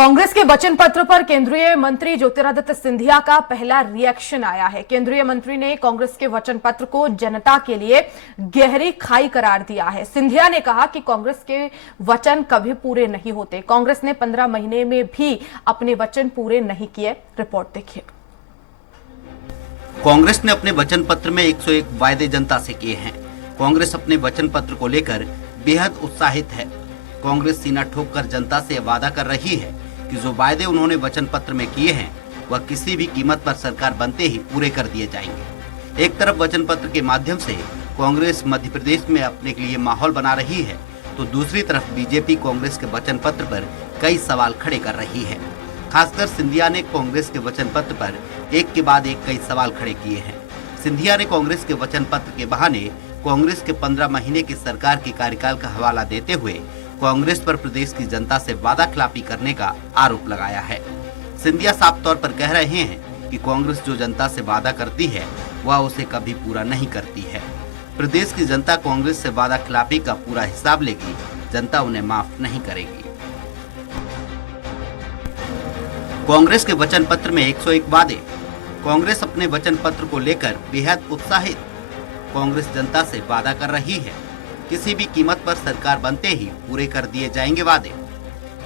कांग्रेस के वचन पत्र पर केंद्रीय मंत्री ज्योतिरादित्य सिंधिया का पहला रिएक्शन आया है। केंद्रीय मंत्री ने कांग्रेस के वचन पत्र को जनता के लिए गहरी खाई करार दिया है। सिंधिया ने कहा कि कांग्रेस के वचन कभी पूरे नहीं होते। कांग्रेस ने 15 महीने में भी अपने वचन पूरे नहीं किए। रिपोर्ट देखिए। कांग्रेस ने अपने वचन पत्र में 101 वायदे जनता से किए हैं। कांग्रेस अपने वचन पत्र को लेकर बेहद उत्साहित है। कांग्रेस सीना ठोककर जनता से वादा कर रही है कि जो वायदे उन्होंने वचन पत्र में किए हैं वह किसी भी कीमत पर सरकार बनते ही पूरे कर दिए जाएंगे। एक तरफ वचन पत्र के माध्यम से कांग्रेस मध्य प्रदेश में अपने के लिए माहौल बना रही है, तो दूसरी तरफ बीजेपी कांग्रेस के वचन पत्र पर कई सवाल खड़े कर रही है। खासकर सिंधिया ने कांग्रेस के वचन पत्र पर एक के बाद एक कई सवाल खड़े किए हैं। सिंधिया ने कांग्रेस के वचन पत्र के बहाने कांग्रेस के 15 महीने की सरकार के कार्यकाल का हवाला देते हुए कांग्रेस पर प्रदेश की जनता से वादा खिलाफी करने का आरोप लगाया है। सिंधिया साफ तौर पर कह रहे हैं कि कांग्रेस जो जनता से वादा करती है वह उसे कभी पूरा नहीं करती है। प्रदेश की जनता कांग्रेस से वादा खिलाफी का पूरा हिसाब लेगी, जनता उन्हें माफ नहीं करेगी। कांग्रेस के वचन पत्र में 101 वादे। कांग्रेस अपने वचन पत्र को लेकर बेहद उत्साहित। कांग्रेस जनता से वादा कर रही है, किसी भी कीमत पर सरकार बनते ही पूरे कर दिए जाएंगे वादे।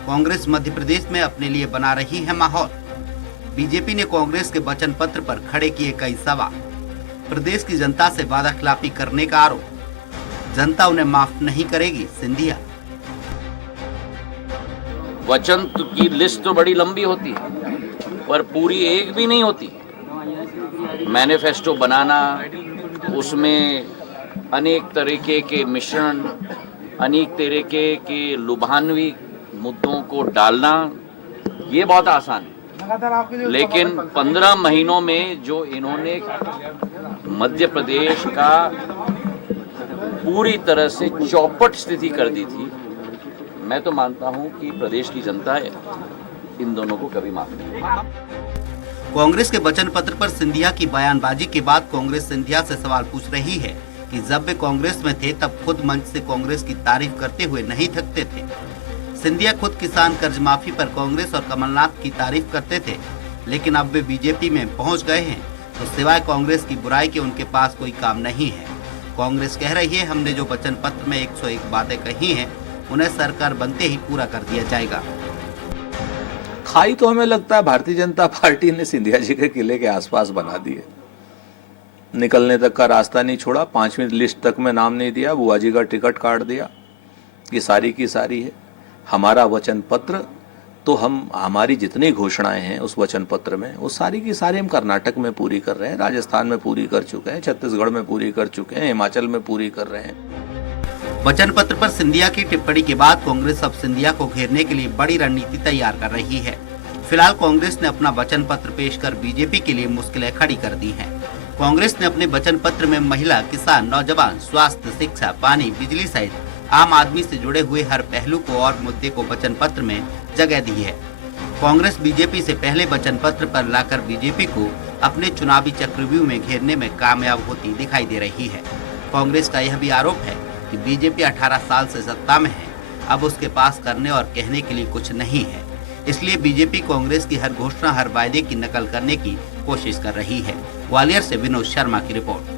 कांग्रेस मध्य प्रदेश में अपने लिए बना रही है माहौल। बीजेपी ने कांग्रेस के वचन पत्र पर खड़े किए कई सवाल। प्रदेश की जनता से वादा खिलाफी करने का आरोप, जनता उन्हें माफ नहीं करेगी। सिंधिया वचन की लिस्ट तो बड़ी लंबी होती है पर पूरी एक भी नहीं होती। मैनिफेस्टो बनाना, उसमें अनेक तरीके के मिश्रण, अनेक तरीके के लुभानवी मुद्दों को डालना, ये बहुत आसान है। लेकिन 15 महीनों में जो इन्होंने मध्य प्रदेश का पूरी तरह से चौपट स्थिति कर दी थी, मैं तो मानता हूं कि प्रदेश की जनता है इन दोनों को कभी माफ नहीं करेगी। कांग्रेस के वचन पत्र पर सिंधिया की बयानबाजी के बाद कांग्रेस सिंधिया से सवाल पूछ रही है कि जब वे कांग्रेस में थे तब खुद मंच से कांग्रेस की तारीफ करते हुए नहीं थकते थे। सिंधिया खुद किसान कर्ज माफी पर कांग्रेस और कमलनाथ की तारीफ करते थे, लेकिन अब वे बीजेपी में पहुंच गए हैं तो सिवाय कांग्रेस की बुराई के उनके पास कोई काम नहीं है। कांग्रेस कह रही है, हमने जो वचन पत्र में 101 बातें कही हैं उन्हें सरकार बनते ही पूरा कर दिया जाएगा। खाई तो हमें लगता है भारतीय जनता पार्टी ने सिंधिया जी के किले के आसपास बना दी है। निकलने तक का रास्ता नहीं छोड़ा, 5वीं लिस्ट तक में नाम नहीं दिया, बुआ जी का टिकट काट दिया। ये सारी की सारी है हमारा वचन पत्र। तो हमारी जितनी घोषणाएं हैं उस वचन पत्र में, वो सारी की सारी हम कर्नाटक में पूरी कर रहे हैं, राजस्थान में पूरी कर चुके हैं, छत्तीसगढ़ में पूरी कर चुके हैं, हिमाचल में पूरी कर रहे हैं। वचन पत्र पर सिंधिया की टिप्पणी के बाद कांग्रेस अब सिंधिया को घेरने के लिए बड़ी रणनीति तैयार कर रही है। फिलहाल कांग्रेस ने अपना वचन पत्र पेश कर बीजेपी के लिए मुश्किलें खड़ी कर दी हैं। कांग्रेस ने अपने वचन पत्र में महिला, किसान, नौजवान, स्वास्थ्य, शिक्षा, पानी, बिजली सहित आम आदमी से जुड़े हुए हर पहलू को और मुद्दे को वचन पत्र में जगह दी है। कांग्रेस बीजेपी से पहले वचन पत्र पर लाकर बीजेपी को अपने चुनावी चक्रव्यूह में घेरने में कामयाब होती दिखाई दे रही है। कांग्रेस का यह भी आरोप है कि बीजेपी 18 साल से सत्ता में है, अब उसके पास करने और कहने के लिए कुछ नहीं है, इसलिए बीजेपी कांग्रेस की हर घोषणा, हर वायदे की नकल करने की कोशिश कर रही है। ग्वालियर से विनोद शर्मा की रिपोर्ट।